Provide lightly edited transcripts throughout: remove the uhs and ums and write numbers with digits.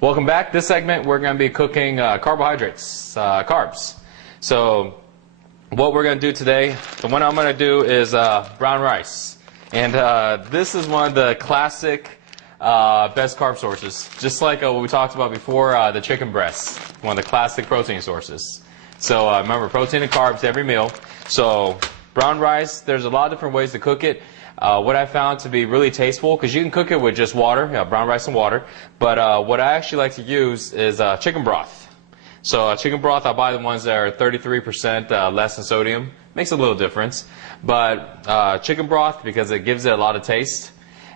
Welcome back. This segment we're going to be cooking carbohydrates, carbs. So what we're going to do today, the one I'm going to do is brown rice. And this is one of the classic best carb sources. Just like what we talked about before, the chicken breast, one of the classic protein sources. So remember, protein and carbs every meal. So brown rice, there's a lot of different ways to cook it. What I found to be really tasteful, because you can cook it with just water, brown rice and water, but what I actually like to use is chicken broth. So chicken broth, I'll buy the ones that are 33% less in sodium. Makes a little difference. But chicken broth, because it gives it a lot of taste.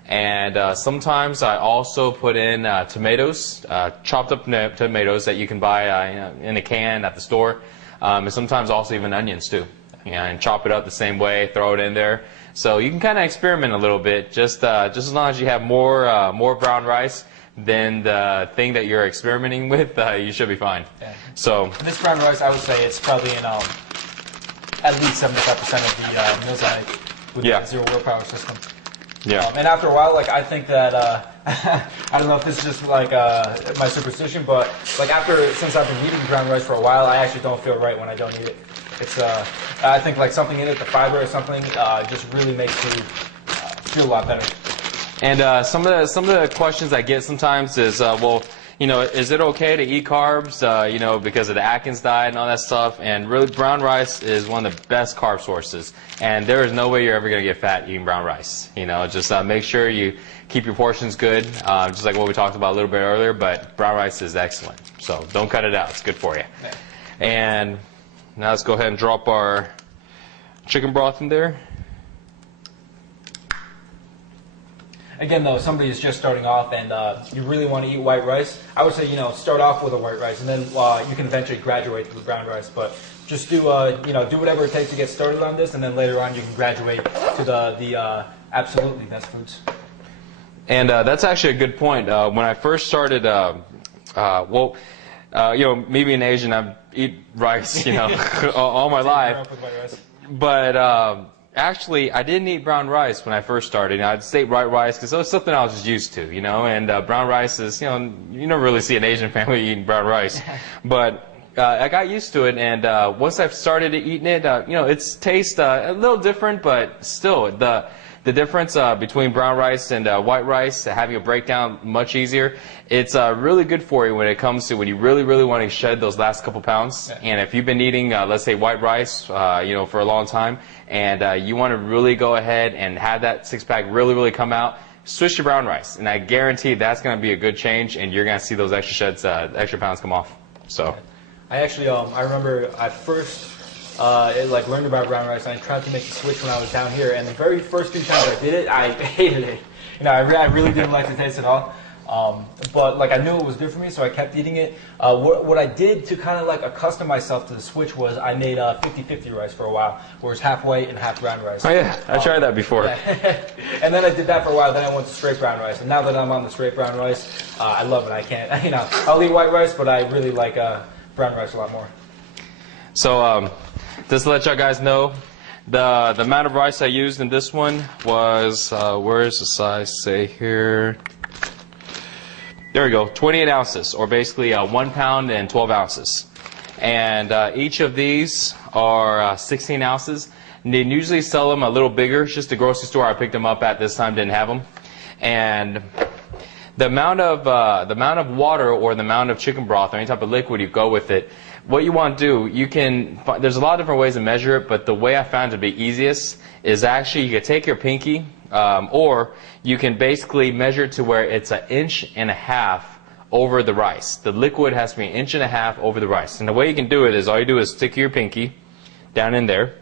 And sometimes I also put in tomatoes, chopped up tomatoes that you can buy in a can at the store. And sometimes also even onions too. And chop it up the same way, throw it in there. So you can kind of experiment a little bit, just as long as you have more brown rice than the thing that you're experimenting with, you should be fine. Yeah. So and this brown rice, I would say it's probably in at least 75% of the meals I make with the zero willpower system. Yeah. And after a while, like I think that I don't know if this is just like my superstition, but like since I've been eating brown rice for a while, I actually don't feel right when I don't eat it. It's I think like something in it, the fiber or something, just really makes you feel a lot better. And some of the questions I get sometimes is, well, you know, is it okay to eat carbs, you know, because of the Atkins diet and all that stuff? And really, brown rice is one of the best carb sources. And there is no way you're ever going to get fat eating brown rice. You know, just make sure you keep your portions good, just like what we talked about a little bit earlier. But brown rice is excellent. So don't cut it out. It's good for you. Yeah. And now let's go ahead and drop our chicken broth in there. Again, though, if somebody is just starting off and you really want to eat white rice, I would say, you know, start off with a white rice, and then you can eventually graduate to the brown rice. But just do, you know, do whatever it takes to get started on this, and then later on you can graduate to the absolutely best foods. And that's actually a good point. When I first started, well, you know, me being Asian, I eat rice, you know, all my life. But actually, I didn't eat brown rice when I first started. You know, I'd say white rice because it was something I was just used to, you know. And brown rice is, you know, you don't really see an Asian family eating brown rice. But I got used to it, and once I started eating it, you know, its taste a little different, but still the difference between brown rice and white rice, having a breakdown much easier. It's really good for you when it comes to when you really want to shed those last couple pounds. Yeah. And if you've been eating, let's say, white rice, you know, for a long time, and you want to really go ahead and have that six-pack really come out, switch to brown rice, and I guarantee that's going to be a good change, and you're going to see those extra sheds, extra pounds come off. So, I actually, I remember I first like learned about brown rice, and I tried to make the switch when I was down here, and the very first few times I did it, I hated it. You know, I really didn't like the taste at all. But like I knew it was good for me, so I kept eating it. What I did to kind of like accustom myself to the switch was I made 50-50 rice for a while, where it's half white and half brown rice. Oh yeah, I tried that before. Yeah. And then I did that for a while. Then I went to straight brown rice, and now that I'm on the straight brown rice, I love it. I can't, you know, I'll eat white rice, but I really like brown rice a lot more. So just to let y'all guys know, the amount of rice I used in this one was, where is the size say here? There we go, 28 ounces, or basically 1 pound and 12 ounces. And each of these are 16 ounces. And they usually sell them a little bigger. It's just the grocery store I picked them up at this time didn't have them. And the amount of water or the amount of chicken broth or any type of liquid you go with it, what you want to do, you can, there's a lot of different ways to measure it, but the way I found to be easiest is actually you can take your pinky, or you can basically measure it to where it's 1.5 inches over the rice. The liquid has to be 1.5 inches over the rice. And the way you can do it is all you do is stick your pinky down in there,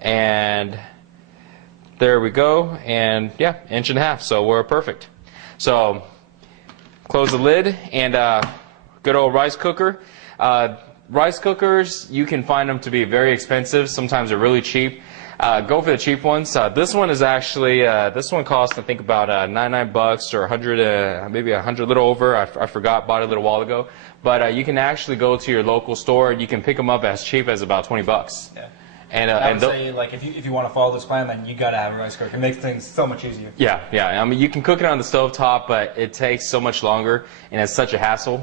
and there we go, and yeah, 1.5 inches, so we're perfect. So close the lid, and good old rice cooker. Rice cookers, you can find them to be very expensive. Sometimes they're really cheap. Go for the cheap ones. This one is actually, this one costs I think about $99 or 100, maybe 100, a little over. I forgot, bought it a little while ago. But you can actually go to your local store and you can pick them up as cheap as about $20. Yeah. I would say, like, if you want to follow this plan, then you gotta have a rice cooker. It makes things so much easier. Yeah, yeah. I mean, you can cook it on the stove top, but it takes so much longer, and it's such a hassle.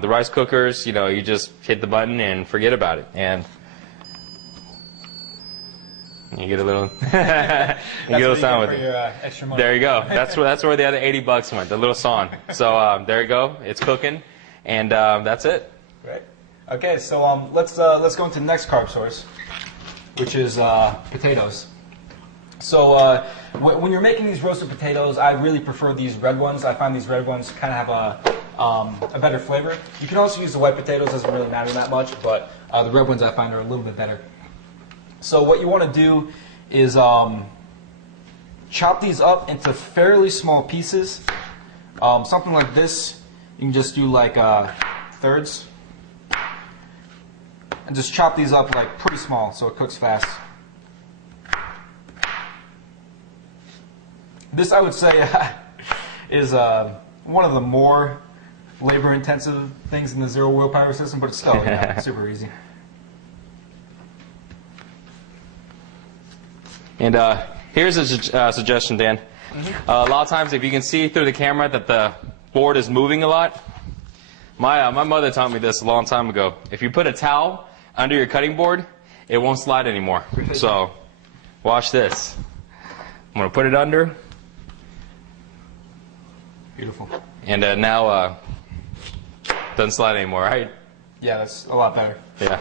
The rice cookers, you know, you just hit the button and forget about it, and you get a little, you get a little sound with it. Your, extra money. There you go. That's where the other $80 went. The little sawn. So there you go. It's cooking, and that's it. Right. Okay, so let's go into the next carb source, which is potatoes. So when you're making these roasted potatoes, I really prefer these red ones. I find these red ones kind of have a better flavor. You can also use the white potatoes, doesn't really matter that much, but the red ones I find are a little bit better. So what you want to do is chop these up into fairly small pieces. Something like this, you can just do like thirds. And just chop these up like pretty small so it cooks fast. This, I would say, is one of the more labor-intensive things in the zero willpower system, but it's still super easy. And here's a suggestion, Dan. A lot of times, if you can see through the camera that the board is moving a lot, my mother taught me this a long time ago. If you put a towel under your cutting board, it won't slide anymore. So watch this. I'm going to put it under. Beautiful. And now doesn't slide anymore, right? Yeah, that's a lot better. Yeah.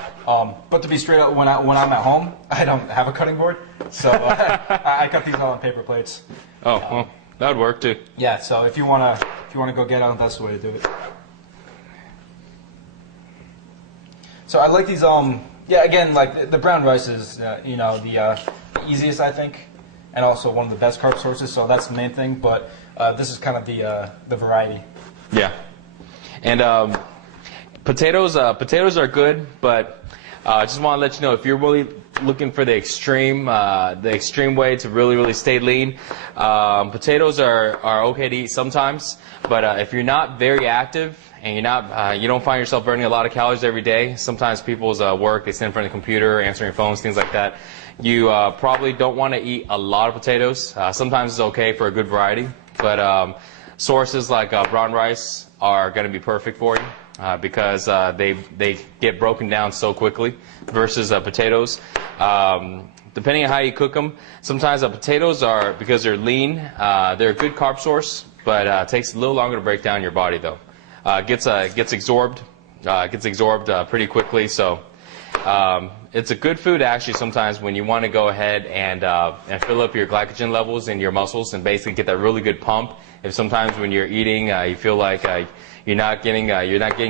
But to be straight up, when I'm at home, I don't have a cutting board, so I cut these all on paper plates. Oh, well, that would work too. Yeah. So if you wanna go get on, that's the way to do it. So I like these. Yeah. Again, like the brown rice is, you know, the easiest, I think, and also one of the best carb sources. So that's the main thing. But this is kind of the variety. Yeah. And potatoes are good, but I just want to let you know, if you're really looking for the extreme way to really stay lean, potatoes are okay to eat sometimes. But if you're not very active and you don't find yourself burning a lot of calories every day, sometimes people's work, they sit in front of the computer, answering phones, things like that. You probably don't want to eat a lot of potatoes. Sometimes it's okay for a good variety, but sources like brown rice are going to be perfect for you. Because they get broken down so quickly versus potatoes. Depending on how you cook them, sometimes potatoes are, because they're lean, they're a good carb source, but it takes a little longer to break down in your body though. Gets absorbed pretty quickly. So it's a good food actually sometimes when you want to go ahead and fill up your glycogen levels in your muscles and basically get that really good pump. If sometimes when you're eating you feel like you're not getting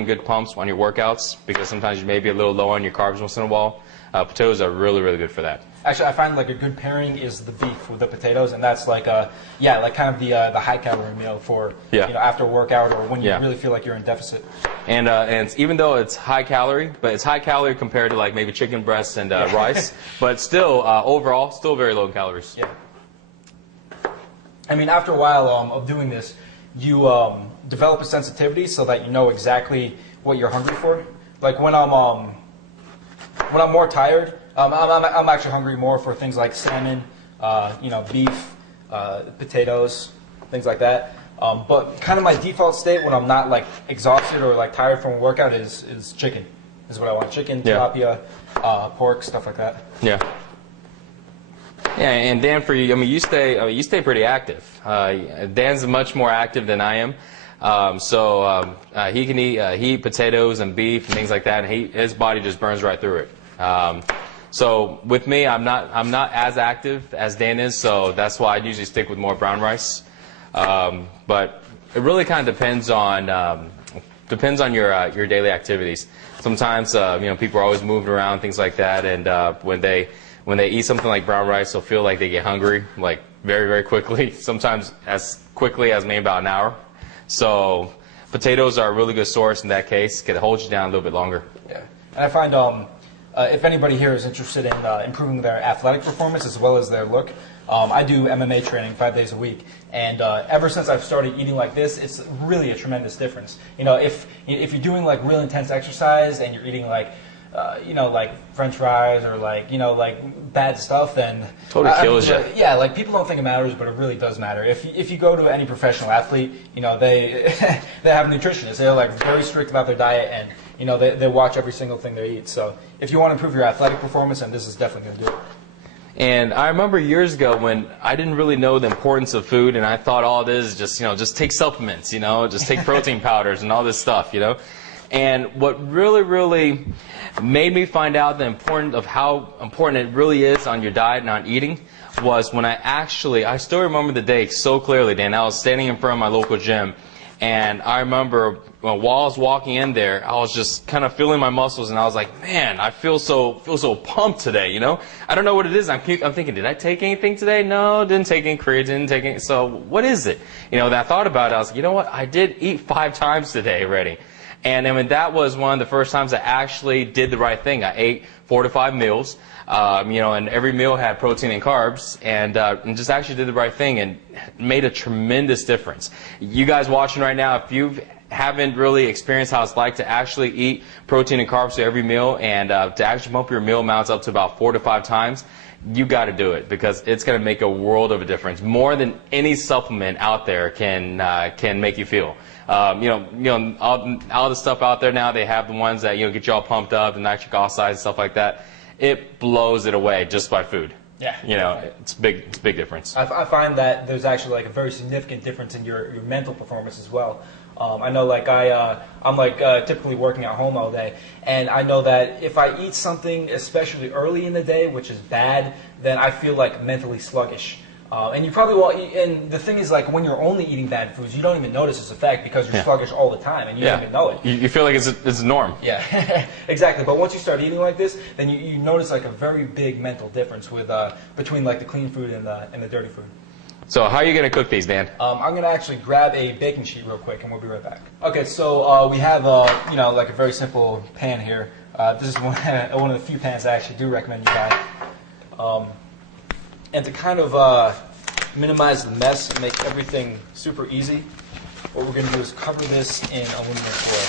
good pumps on your workouts because sometimes you may be a little low on your carbs once in a while, potatoes are really good for that. Actually, I find like a good pairing is the beef with the potatoes, and that's like like kind of the high calorie meal for you know, after a workout or when you really feel like you're in deficit. And even though it's high calorie, but it's high calorie compared to like maybe chicken breasts and rice, but still overall still very low in calories. Yeah. I mean, after a while of doing this, you develop a sensitivity so that you know exactly what you're hungry for. Like when I'm more tired, I'm actually hungry more for things like salmon, you know, beef, potatoes, things like that. But kind of my default state when I'm not like exhausted or like tired from a workout is chicken. Is what I want. Chicken, tilapia, pork, stuff like that. Yeah. Yeah, and Dan, for you, I mean, you stay pretty active. Dan's much more active than I am, so he can eat potatoes and beef and things like that, and his body just burns right through it. So with me, I'm not as active as Dan is, so that's why I usually stick with more brown rice. But it really kind of depends on your daily activities. Sometimes you know, people are always moving around, things like that, and when they eat something like brown rice, they'll feel like they get hungry, like very quickly, sometimes as quickly as maybe about an hour. So potatoes are a really good source in that case. It holds you down a little bit longer. Yeah, and I find if anybody here is interested in improving their athletic performance as well as their look, I do MMA training 5 days a week, and ever since I've started eating like this, it's really a tremendous difference. You know, if you're doing like real intense exercise and you're eating like you know, like French fries or like, you know, like bad stuff, then Totally kills you. Yeah, like people don't think it matters, but it really does matter. If you go to any professional athlete, you know, they they have nutritionists. They're like very strict about their diet, and you know, they watch every single thing they eat. So if you want to improve your athletic performance, then this is definitely going to do it. And I remember years ago when I didn't really know the importance of food, and I thought all it is just, you know, just take supplements, you know, just take protein powders and all this stuff, you know. And what really, really made me find out the importance of how important it really is on your diet and on eating was when I still remember the day so clearly, Dan. I was standing in front of my local gym, and I remember while I was walking in there, I was just kind of feeling my muscles, and I was like, man, I feel so pumped today, you know? I don't know what it is. I'm thinking, did I take anything today? No, didn't take any creatine, didn't take any. So what is it? You know, I thought about it. I was like, you know what? I did eat 5 times today already. And I mean, that was one of the first times I actually did the right thing. I ate 4 to 5 meals, you know, and every meal had protein and carbs, and just actually did the right thing and made a tremendous difference. You guys watching right now, if you haven't really experienced how it's like to actually eat protein and carbs to every meal and to actually bump your meal amounts up to about 4 to 5 times, you got to do it because it's going to make a world of a difference. More than any supplement out there can make you feel. You know, all the stuff out there now, they have the ones that, you know, get you all pumped up, the nitric oxide, stuff like that. It blows it away just by food. Yeah. You know, it's a big difference. I find that there's actually like a very significant difference in your mental performance as well. I know, like I'm like typically working at home all day, and I know that if I eat something especially early in the day, which is bad, then I feel like mentally sluggish. And you probably won't. And the thing is, like when you're only eating bad foods, you don't even notice its effect because you're sluggish all the time, and you don't even know it. You feel like it's a norm. Yeah, exactly. But once you start eating like this, then you notice like a very big mental difference with between like the clean food and the dirty food. So how are you going to cook these, Dan? I'm going to actually grab a baking sheet real quick, and we'll be right back. Okay, so we have you know, like a very simple pan here. This is one of the few pans I actually do recommend you buy. And to kind of minimize the mess and make everything super easy, what we're going to do is cover this in aluminum foil.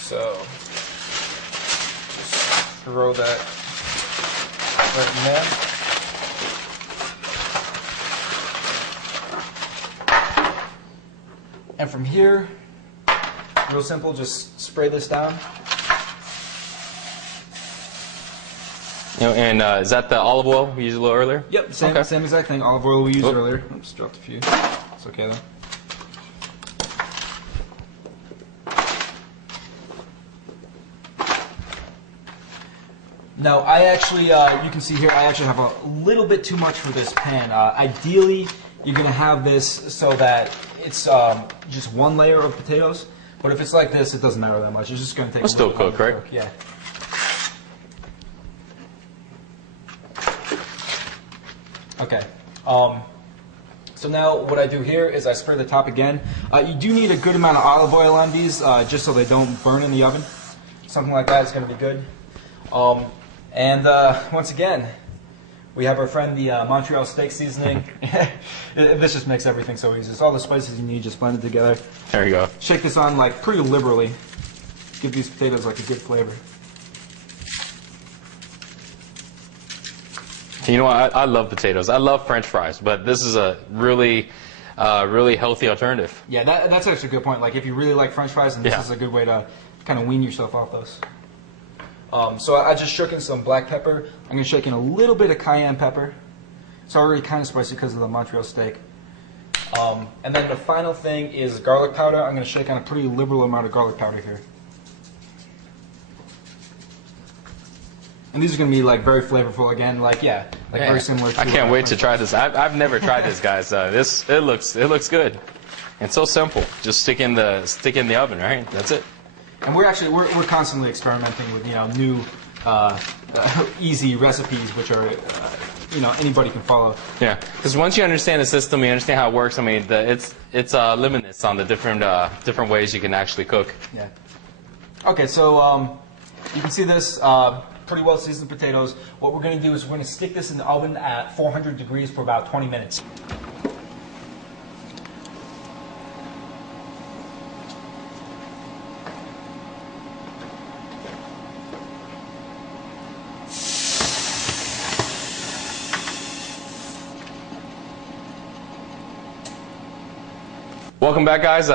So just throw that right in there. And from here, real simple, just spray this down. You know, and is that the olive oil we used a little earlier? Yep, same exact thing. Olive oil we used earlier. Oops, dropped a few. It's okay though. Now, I actually, you can see here, I actually have a little bit too much for this pan. Ideally, you're going to have this so that it's just one layer of potatoes. But if it's like this, it doesn't matter that much. It's just going to take. It'll still cook, right? Yeah. Okay. So now what I do here is I spray the top again. You do need a good amount of olive oil on these, just so they don't burn in the oven. Something like that is going to be good. And once again, we have our friend the Montreal steak seasoning. This just makes everything so easy. It's all the spices you need, just blend it together. There you go. Shake this on like pretty liberally. Give these potatoes like a good flavor. You know what? I love potatoes. I love French fries, but this is a really healthy alternative. Yeah, that's actually a good point. Like if you really like French fries, then this is a good way to kind of wean yourself off those. So I just shook in some black pepper. I'm going to shake in a little bit of cayenne pepper. It's already kind of spicy because of the Montreal steak. And then the final thing is garlic powder. I'm going to shake on a pretty liberal amount of garlic powder here. And these are going to be like very flavorful again, like very similar to. I can't wait to try this. I've never tried this, guys. It looks good. It's so simple. Just stick in the oven, right? That's it. And we're constantly experimenting with new easy recipes, which are anybody can follow. Yeah, because once you understand the system, you understand how it works. I mean, it's limitless on the different ways you can actually cook. Yeah. Okay, so you can see this. Pretty well seasoned potatoes. What we're going to do is we're going to stick this in the oven at 400 degrees for about 20 minutes. Welcome back, guys.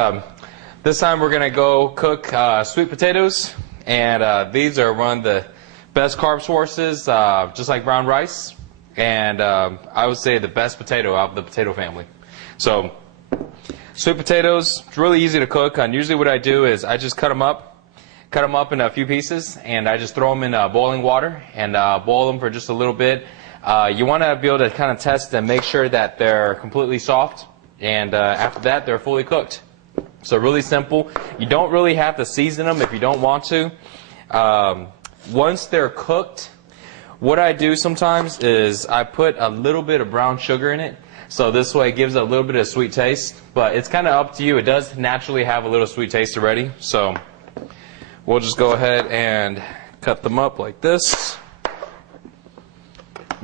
This time we're gonna go cook sweet potatoes, and these are one of the best carb sources, just like brown rice, and I would say the best potato out of the potato family. So sweet potatoes, it's really easy to cook, and usually what I do is I just cut them up in a few pieces, and I just throw them in boiling water and boil them for just a little bit. You want to be able to kind of test and make sure that they're completely soft, and after that they're fully cooked. So really simple. You don't really have to season them if you don't want to. Once they're cooked, what I do sometimes is I put a little bit of brown sugar in it. So this way it gives it a little bit of sweet taste, but it's kind of up to you. It does naturally have a little sweet taste already. So we'll just go ahead and cut them up like this.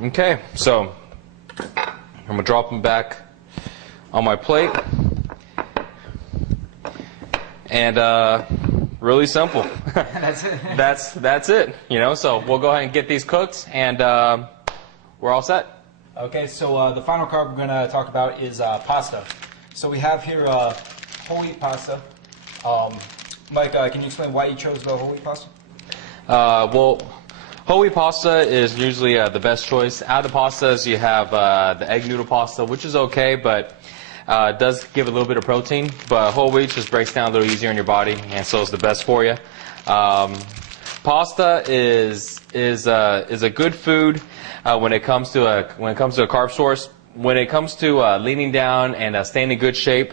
Okay, so I'm gonna drop them back on my plate. And really simple. That's it. That's it. You know, so we'll go ahead and get these cooked, and we're all set. Okay, so the final carb we're going to talk about is pasta. So we have here whole wheat pasta. Mike, can you explain why you chose the whole wheat pasta? Well, whole wheat pasta is usually the best choice. Out of the pastas, you have the egg noodle pasta, which is okay, but it does give a little bit of protein. But whole wheat just breaks down a little easier in your body, and so it's the best for you. Pasta is a good food when it comes to a carb source. When it comes to leaning down and staying in good shape,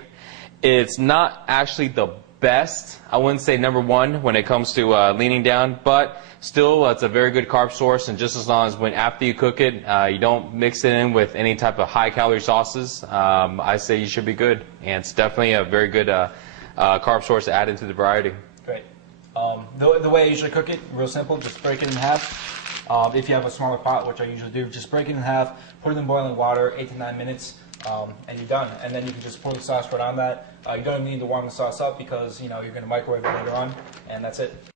it's not actually the best. I wouldn't say number one when it comes to leaning down, but still it's a very good carb source. And just as long as after you cook it, you don't mix it in with any type of high calorie sauces, I say you should be good. And it's definitely a very good carb source to add into the variety. Great. The way I usually cook it, real simple, just break it in half. If you have a smaller pot, which I usually do, just break it in half, put it in boiling water, 8 to 9 minutes, and you're done. And then you can just pour the sauce right on that. You don't even need to warm the sauce up because you're going to microwave it later on, and that's it.